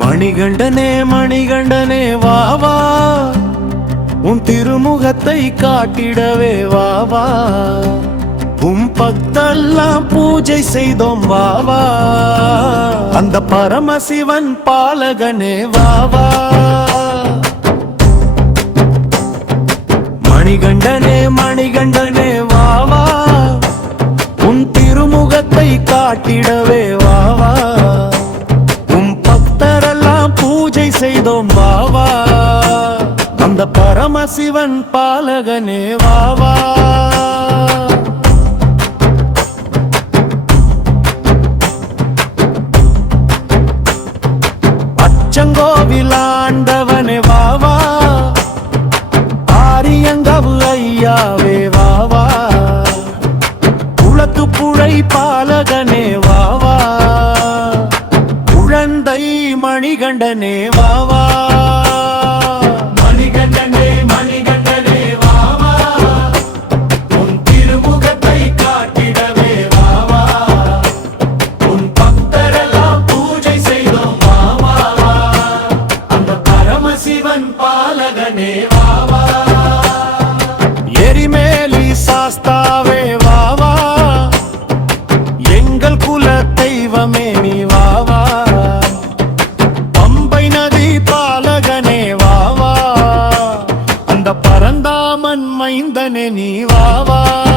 மணிகண்டனே மணிகண்டனே வா வா. உன் திருமுகத்தை காட்டிடவே வா வா. உம் பக்தெல்லாம் பூஜை செய்தோம் வா வா. அந்த பரமசிவன் பாலகனே வா வா. மணிகண்டனே மணிகண்டனே வா வா. உன் திருமுகத்தை காட்டிடவே ராம சிவன் பாலகனே வாவா வா. வாவா ஆரியங்கவு ஐயாவே வாவா குளத்து புழை பாலகனே வாவா குழந்தை மணிகண்டனே வாவா నిందనే నీవావా?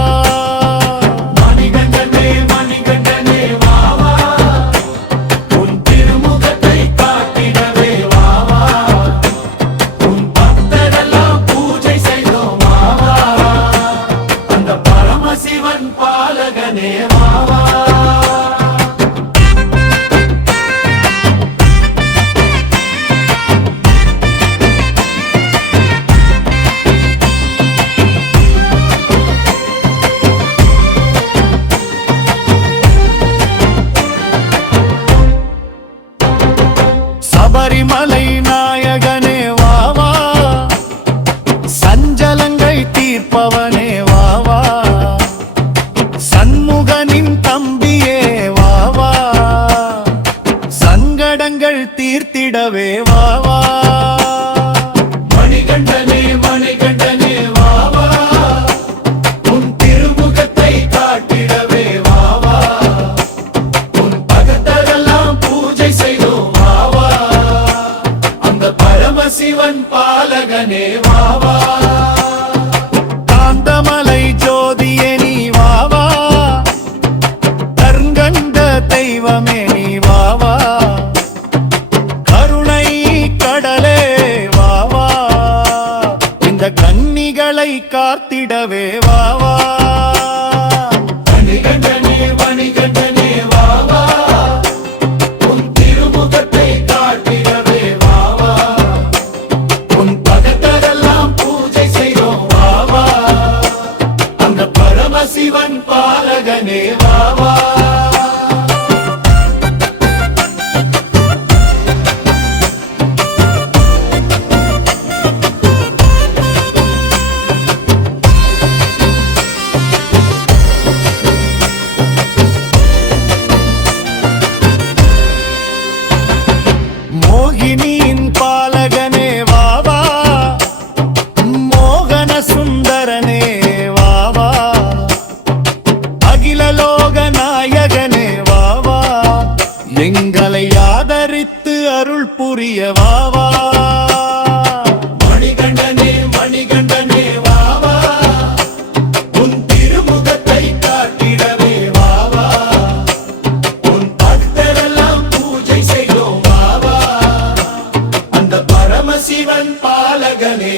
தீர்ப்பவனே வாவா சண்முகனின் தம்பியே வா வா. சங்கடங்கள் தீர்த்திடவே வா வா. மணிகண்டனே மணிகண்டனே வா வா. உன் திருமுகத்தை காட்டிடவே வா வா. உன் பகத்தரெல்லாம் பூஜை செய்தோம் வாவா அந்த பரமசிவன் பாலகனே புரிய வாவா மணிகண்டனே மணிகண்டனே வாவா உன் திருமுகத்தை காட்டிடவே வாவா உன் பக்தரெல்லாம் பூஜை செய்தோம் வாவா அந்த பரமசிவன் பாலகனே